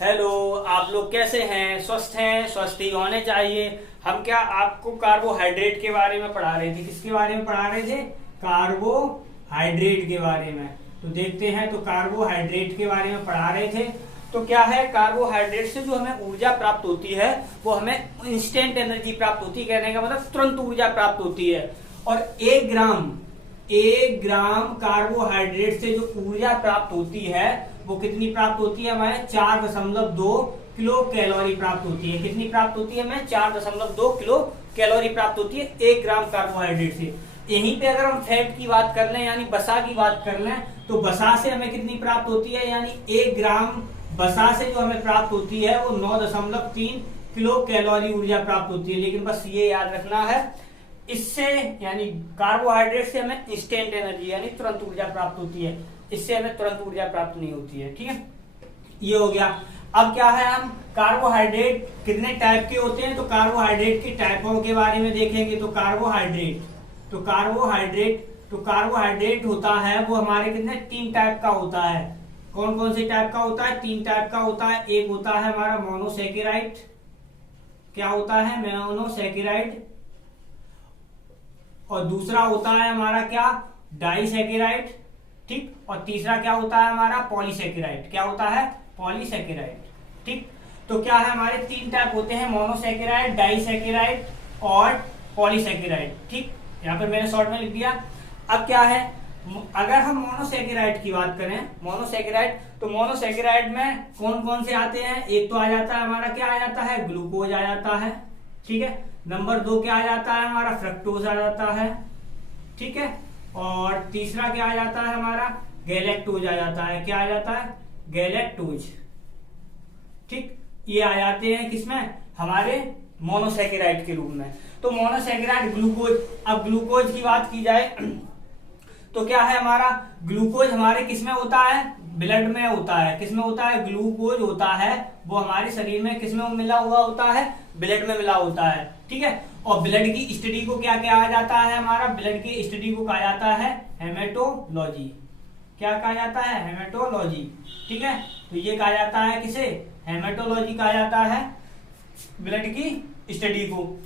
Hello, आप लोग कैसे हैं? स्वस्थ हैं? स्वस्थ ही होने चाहिए। हम क्या आपको कार्बोहाइड्रेट के बारे में पढ़ा रहे थे? किसके बारे में पढ़ा रहे थे? कार्बोहाइड्रेट के बारे में। तो देखते हैं, तो कार्बोहाइड्रेट के बारे में पढ़ा रहे थे। तो क्या है, कार्बोहाइड्रेट से जो हमें ऊर्जा प्राप्त होती है वो हमें इंस्टेंट एनर्जी प्राप्त होती है। कहने का मतलब तुरंत ऊर्जा प्राप्त होती है। और एक ग्राम कार्बोहाइड्रेट से जो ऊर्जा प्राप्त होती है वो कितनी प्राप्त होती है? हमारे 4.2 किलो कैलोरी प्राप्त होती है। कितनी प्राप्त होती है? हमें 4.2 किलो कैलोरी प्राप्त होती है 1 ग्राम कार्बोहाइड्रेट से। यहीं पे अगर हम फैट की बात कर लें, यानी बसा की बात कर लें, तो बसा से हमें कितनी प्राप्त होती है? यानी 1 ग्राम बसा से जो हमें प्राप्त होती है वो 9.3 किलो कैलोरी ऊर्जा प्राप्त होती है। लेकिन बस ये याद रखना है, इससे यानी कार्बोहाइड्रेट से हमें इंस्टेंट एनर्जी यानी तुरंत ऊर्जा प्राप्त होती है, इससे हमें तुरंत ऊर्जा प्राप्त नहीं होती है। ठीक है, ये हो गया। अब क्या है, हम कार्बोहाइड्रेट कितने टाइप के होते हैं तो कार्बोहाइड्रेट के टाइपों के बारे में देखेंगे। तो कार्बोहाइड्रेट होता है वो हमारे कितने 3 टाइप का होता है। कौन कौन से टाइप का होता है? 3 टाइप का होता है। एक होता है हमारा मोनोसैकेराइड। क्या होता है? मोनोसैकेराइड। और दूसरा होता है हमारा क्या? डाइसैकेराइड। ठीक। और तीसरा क्या होता है हमारा? पॉलीसैकेराइड। क्या होता है? पॉलीसैकेराइड। ठीक। तो क्या है, हमारे 3 टाइप होते हैं, मोनोसैकेराइड, डाइसैकेराइड और पॉलीसैकेराइड। ठीक, यहाँ पर मैंने शॉर्ट में लिख दिया। अब क्या है, अगर हम मोनोसैकेराइड की बात करें, मोनोसैकेराइड में कौन कौन से आते हैं? एक तो आ जाता है हमारा, क्या आ जाता है? ग्लूकोज आ जाता है। ठीक है। नंबर 2 क्या आ जाता है हमारा? फ्रक्टोज आ जाता है। ठीक है। और तीसरा क्या आ जाता है हमारा? गैलेक्टोज आ जाता है। क्या आ जाता है? गैलेक्टोज। ठीक, ये आ जाते हैं किसमें? हमारे मोनोसैकेराइड के रूप में। तो मोनोसैकेराइड ग्लूकोज। अब ग्लूकोज की बात की जाए तो क्या है हमारा? ग्लूकोज हमारे किसमें होता है? ब्लड में होता है। किसमें होता है? ग्लूकोज होता है वो हमारे शरीर में किसमें मिला हुआ होता है? ब्लड में मिला होता है। ठीक है। और ब्लड की स्टडी को क्या कहा जाता है? हमारा ब्लड की स्टडी को कहा जाता है हेमेटोलॉजी। क्या कहा जाता है? हेमेटोलॉजी। ठीक है। तो ये कहा जाता है किसे? हेमेटोलॉजी कहा जाता है ब्लड की स्टडी को।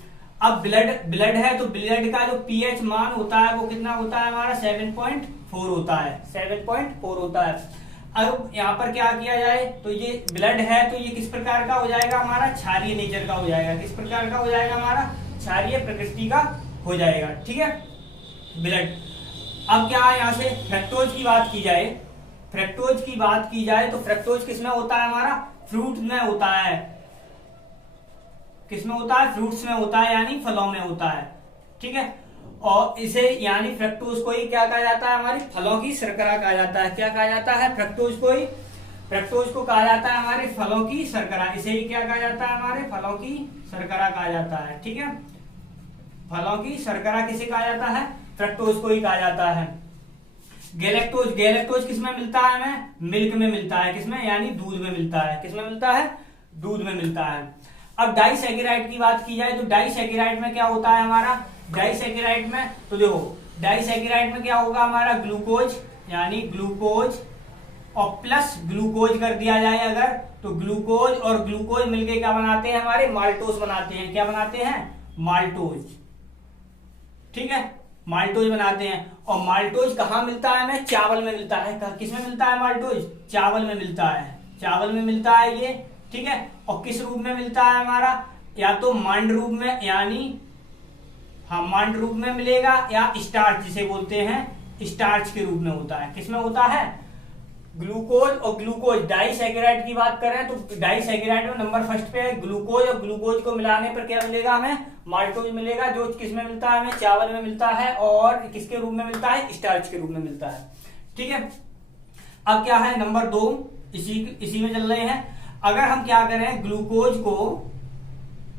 अब ब्लड है तो ब्लड का जो पीएच मान होता है वो कितना होता है हमारा? 7.4 होता है। 7.4 होता है। अब यहाँ पर क्या किया जाए, तो ये ब्लड है तो ये किस प्रकार का हो जाएगा हमारा? क्षारीय नेचर का हो जाएगा। किस प्रकार का हो जाएगा हमारा? क्षारीय प्रकृति का हो जाएगा। ठीक है, ब्लड। अब क्या है, यहाँ से फ्रक्टोज की बात की जाए तो फ्रक्टोज किसमें होता है हमारा? फ्रूट में होता है। किसमें होता है? फ्रूट्स में होता है, यानी फलों में होता है। ठीक है। और इसे यानी फ्रक्टोज को ही क्या कहा जाता है? हमारी फलों की शर्करा कहा जाता है। क्या कहा जाता है? फ्रक्टोज को कहा जाता है हमारे फलों की शर्करा। इसे ही क्या कहा जाता है? हमारे फलों की शर्करा कहा जाता है। ठीक है, फलों की शर्करा किसे कहा जाता है? फ्रक्टोज को ही कहा जाता है। गैलेक्टोज किसमें मिलता है? हमें मिल्क में मिलता है। किसमें? यानी दूध में मिलता है। किसमें मिलता है? दूध में मिलता है। अब डाइसैकेराइड की बात की जाए तो डाइसैकेराइड में क्या होता है हमारा? डाइसैकेराइड में तो देखो, डाइसैकेराइड में क्या होगा हमारा? ग्लूकोज, यानी ग्लूकोज और प्लस ग्लूकोज कर दिया जाए अगर, तो ग्लूकोज और ग्लूकोज मिलके क्या बनाते हैं? हमारे माल्टोज बनाते हैं। क्या बनाते हैं? माल्टोज। ठीक है, माल्टोज बनाते हैं। और माल्टोज कहाँ मिलता है हमें? चावल में मिलता है। किसमें मिलता है माल्टोज? चावल में मिलता है। चावल में मिलता है ये। ठीक है। और किस रूप में मिलता है हमारा? या तो मंड रूप में, यानी मंड रूप में मिलेगा, या स्टार्च जिसे बोलते हैं स्टार्च के रूप में होता है। किसमें होता है? ग्लूकोज और ग्लूकोज। डाइसैकेराइड की बात करें तो डाइसैकेराइड में नंबर फर्स्ट पे है ग्लूकोज, और ग्लूकोज को मिलाने पर क्या मिलेगा हमें? माल्टोज मिलेगा, जो किसमें मिलता है? हमें चावल में मिलता है। और किसके रूप में मिलता है? स्टार्च के रूप में मिलता है। ठीक है। अब क्या है, नंबर 2 इसी में चल रहे हैं। अगर हम क्या करें, ग्लूकोज को,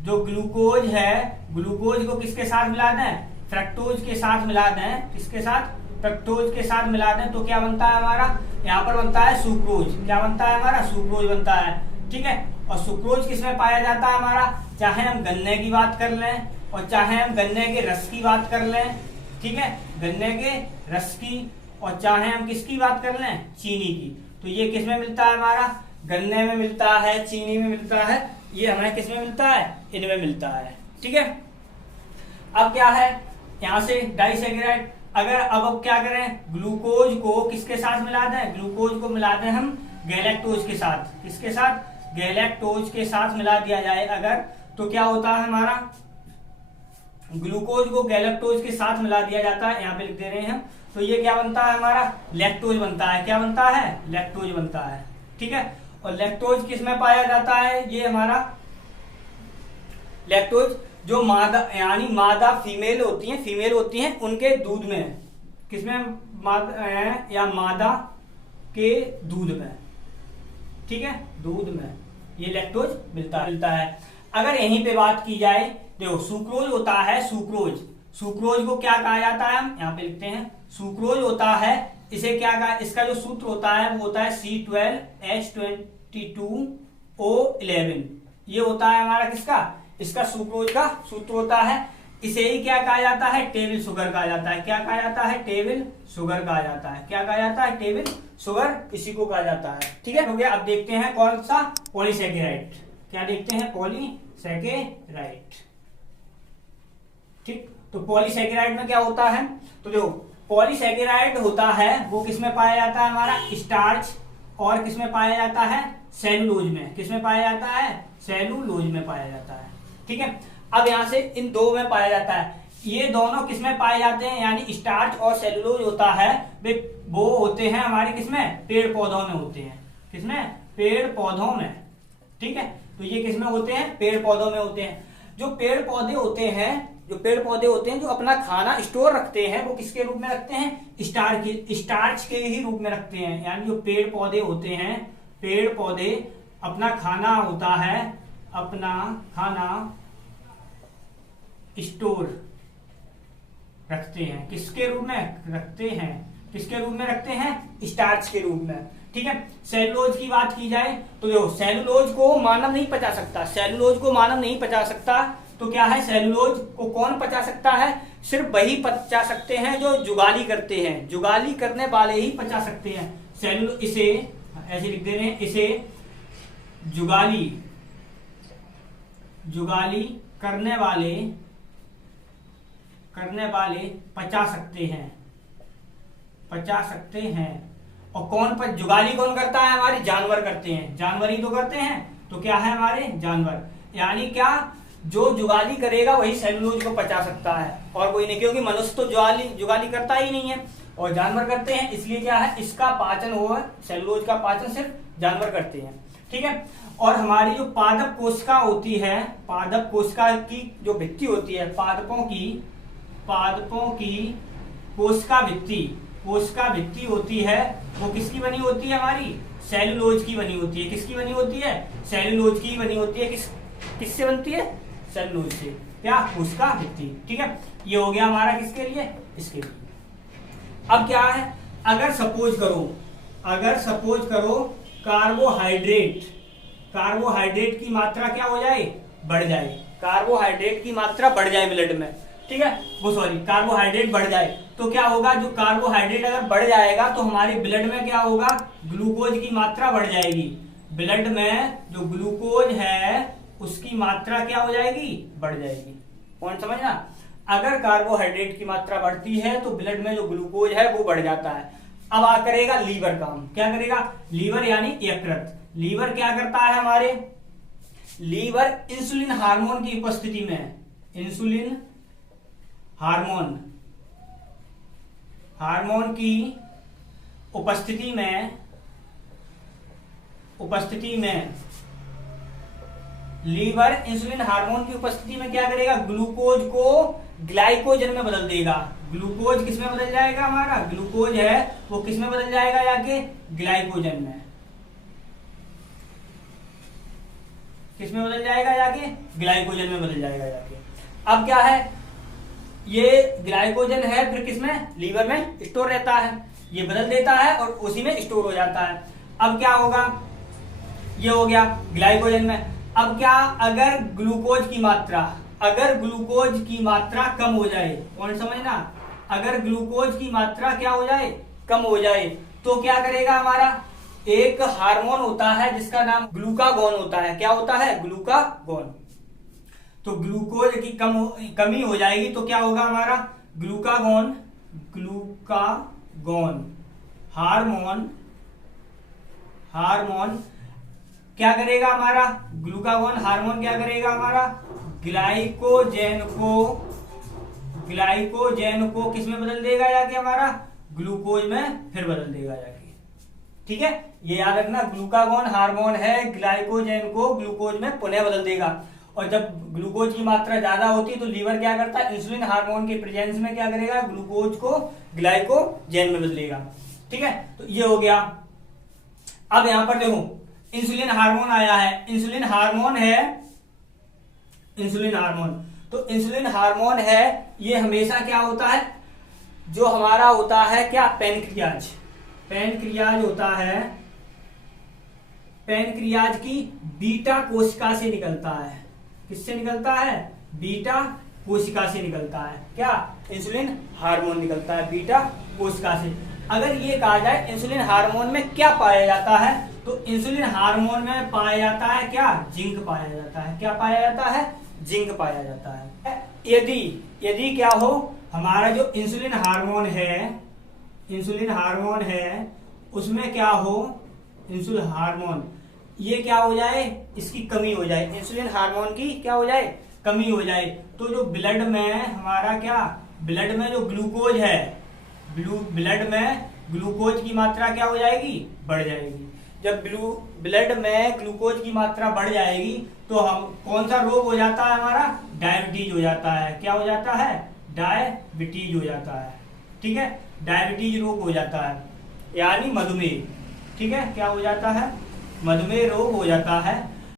जो ग्लूकोज है, ग्लूकोज को किसके साथ मिला दें? फ्रक्टोज के साथ मिला दें। किसके साथ? फ्रक्टोज के साथ मिला दें तो क्या बनता है हमारा? यहाँ पर बनता है सुक्रोज। क्या बनता है हमारा? सुक्रोज बनता है। ठीक है। और सुक्रोज किसमें पाया जाता है हमारा? चाहे हम गन्ने की बात कर लें और चाहे हम गन्ने के रस की बात कर लें। ठीक है, गन्ने के रस की, और चाहे हम किसकी बात कर लें? चीनी की। तो ये किसमें मिलता है हमारा? गन्ने में मिलता है, चीनी में मिलता है, ये हमें किस में मिलता है, इनमें मिलता है। ठीक है, अब क्या है यहां से डाइसैकेराइड, अगर अब क्या करें, ग्लूकोज को किसके साथ मिला दें, ग्लूकोज को मिला दें हम गैलेक्टोज के साथ, किसके साथ, गैलेक्टोज के साथ मिला दिया जाए अगर, तो क्या होता है हमारा, ग्लूकोज को गैलेक्टोज के साथ मिला दिया जाता है, यहाँ पे लिख दे रहे हैं हम, तो ये क्या बनता है हमारा, लैक्टोज बनता है। क्या बनता है, लैक्टोज बनता है। ठीक है, और लैक्टोज किस में पाया जाता है, ये हमारा लैक्टोज जो मादा यानी मादा फीमेल होती हैं उनके दूध में, किसमें, मादा या मादा के दूध में। ठीक है, दूध में ये लैक्टोज मिलता है। अगर यहीं पे बात की जाए, देखो सुक्रोज होता है, सुक्रोज को क्या कहा जाता है, हम यहाँ पे लिखते हैं, सुक्रोज होता है, इसे क्या कहा, इसका जो सूत्र होता है वो होता है C12H22O11, ये होता है हमारा किसका, इसका सुक्रोज का सूत्र होता है। इसे ही क्या कहा जाता है, टेबल शुगर कहा जाता है। क्या कहा जाता है, टेबल शुगर कहा जाता है। क्या कहा जाता है, टेबल शुगर, इसी को कहा जाता है। ठीक है, हो गया। अब देखते हैं कौन सा, पॉलीसैकेराइड। क्या देखते हैं, पॉलीसैकेराइड। ठीक, तो पॉलीसैकेराइड में क्या होता है, तो देखो पॉलीसैकेराइड होता है वो किसमें पाया जाता है हमारा, स्टार्च, और किसमें पाया जाता है, सेलुलोज में। किसमें पाया जाता है, सेलुलोज में पाया जाता है। ठीक है, अब यहां से इन दो में पाया जाता है, ये दोनों किसमें पाए जाते हैं, यानी स्टार्च और सेलुलोज होता है वो होते हैं हमारे किसमें, पेड़ पौधों में होते हैं। किसमें, पेड़ पौधों में। ठीक है, तो ये किसमें होते हैं, पेड़ पौधों में होते हैं। जो पेड़ पौधे होते हैं जो अपना खाना स्टोर रखते हैं, वो किसके रूप में रखते हैं, स्टार्च के ही रूप में रखते हैं। यानी जो पेड़ पौधे होते हैं, पेड़ पौधे अपना खाना होता है, अपना खाना स्टोर रखते हैं, किसके रूप में रखते हैं, किसके रूप में रखते हैं, स्टार्च के रूप में। ठीक है, सेलुलोज की बात की जाए तो देखो सेलुलोज को मानव नहीं पचा सकता, तो क्या है, सेलुलोज को कौन पचा सकता है, सिर्फ वही पचा सकते हैं जो जुगाली करते हैं, जुगाली करने वाले ही पचा सकते हैं सेलुलोज। इसे ऐसे लिख दे रहे हैं, इसे जुगाली करने वाले पचा सकते हैं। और जुगाली कौन करता है, हमारे जानवर करते हैं, जानवर ही तो करते हैं। तो क्या है हमारे जानवर, यानी क्या, जो जुगाली करेगा वही सेलुलोज को पचा सकता है और कोई नहीं, क्योंकि मनुष्य तो जुगाली करता ही नहीं है और जानवर करते हैं, इसलिए क्या है, इसका पाचन हुआ, सेलुलोज का पाचन सिर्फ जानवर करते हैं। ठीक है, और हमारी जो पादप कोशिका होती है, पादप कोशिका की जो भित्ति होती है, पादपों की कोशिका भित्ति होती है, वो किसकी बनी होती है, हमारी सेलुलोज की बनी होती है। किसकी बनी होती है, सेलुलोज की बनी होती है। किससे बनती है, सेलुलोज से। क्या, कोशिका भित्ति। ठीक है, ये हो गया हमारा किसके लिए, इसके लिए। अब क्या है, अगर सपोज करो कार्बोहाइड्रेट की मात्रा क्या हो जाए, बढ़ जाए, कार्बोहाइड्रेट की मात्रा बढ़ जाए ब्लड में। ठीक है, कार्बोहाइड्रेट बढ़ जाए तो क्या होगा, जो कार्बोहाइड्रेट अगर बढ़ जाएगा तो हमारे ब्लड में क्या होगा, ग्लूकोज की मात्रा बढ़ जाएगी। ब्लड में जो ग्लूकोज है उसकी मात्रा क्या हो जाएगी, बढ़ जाएगी। कौन समझना, अगर कार्बोहाइड्रेट की मात्रा बढ़ती है तो ब्लड में जो ग्लूकोज है वो बढ़ जाता है। अब करेगा लीवर काम, क्या करेगा, लीवर यानी यकृत। लीवर क्या करता है हमारे, लीवर इंसुलिन हार्मोन की उपस्थिति में, इंसुलिन हार्मोन की उपस्थिति में लीवर इंसुलिन हार्मोन की उपस्थिति में क्या करेगा, ग्लूकोज को ग्लाइकोजन में बदल देगा। ग्लूकोज किस में बदल जाएगा, हमारा ग्लूकोज है वो किस में बदल जाएगा, जाके ग्लाइकोजन में। किस में बदल जाएगा, जाके ग्लाइकोजन में बदल जाएगा जाके। अब क्या है, ये ग्लाइकोजन है फिर किसमें, लीवर में स्टोर रहता है, ये बदल देता है और उसी में स्टोर हो जाता है। अब क्या होगा, ये हो गया ग्लाइकोजन में। अब क्या, अगर ग्लूकोज की मात्रा कम हो जाए, कौन समझना, अगर ग्लूकोज की मात्रा क्या हो जाए, कम हो जाए, तो क्या करेगा हमारा, एक हार्मोन होता है जिसका नाम ग्लूकागोन होता है। क्या होता है? ग्लूकागोन। तो ग्लूकोज की कमी हो जाएगी तो क्या होगा हमारा? ग्लूकागोन हार्मोन क्या करेगा हमारा? ग्लूकागोन हार्मोन क्या करेगा हमारा? ग्लाइकोजेन को किस में बदल देगा जाके? हमारा ग्लूकोज में फिर बदल देगा जाके। ठीक है, ये याद रखना, ग्लूकागोन हार्मोन है, ग्लाइकोजेन को ग्लूकोज में पुनः बदल देगा। और जब ग्लूकोज की मात्रा ज्यादा होती है तो लीवर क्या करता है? इंसुलिन हार्मोन के प्रेजेंस में क्या करेगा? ग्लूकोज को ग्लाइकोजेन में बदलेगा। ठीक है, तो ये हो गया। अब यहां पर देखो, इंसुलिन हार्मोन आया है। इंसुलिन हार्मोन तो इंसुलिन हार्मोन है, ये हमेशा क्या होता है? जो हमारा होता है क्या? पैनक्रियाज होता है। पैनक्रियाज की बीटा कोशिका से निकलता है। किससे निकलता है? बीटा कोशिका से निकलता है। क्या? इंसुलिन हार्मोन निकलता है बीटा कोशिका से। अगर ये कहा जाए इंसुलिन हार्मोन में क्या पाया जाता है, तो इंसुलिन हार्मोन में पाया जाता है क्या? जिंक पाया जाता है। क्या पाया जाता है? जिंक पाया जाता है। यदि क्या हो, हमारा जो इंसुलिन हार्मोन है उसमें क्या हो? इंसुलिन हार्मोन ये क्या हो जाए? इसकी कमी हो जाए। इंसुलिन हार्मोन की क्या हो जाए? कमी हो जाए। तो जो ब्लड में हमारा क्या? ब्लड में जो ग्लूकोज है, ब्लड में ग्लूकोज की मात्रा क्या हो जाएगी? बढ़ जाएगी। जब ब्लड में ग्लूकोज की मात्रा बढ़ जाएगी तो हम कौन सा रोग हो जाता है हमारा? डायबिटीज हो जाता है। क्या हो जाता है? डायबिटीज हो जाता है। ठीक है, डायबिटीज रोग हो जाता है, यानी मधुमेह। ठीक है, क्या हो जाता है? मधुमेह रोग हो जाता है।